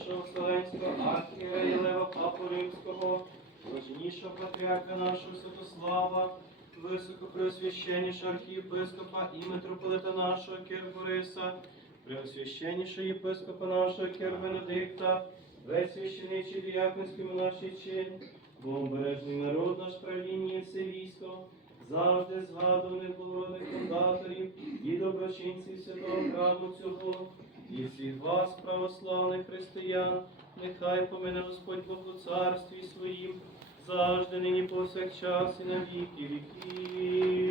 Вселенського архієрея Лева Папу Римського, блаженнішого патріарха нашого Святослава, високопреосвященнішого архієпископа і митрополита нашого Кир Бориса, преосвященнішого єпископа нашого Кир Бенедикта, весь священичий діяконський монаший чин, Богобережний народ наш правління і все військо, завжди згадуваних благородних фундаторів і доброчинців святого храму цього, і всіх вас, православних християн, нехай помине Господь Бог у царстві своїм, завжди нині повсякчас і на віки віків.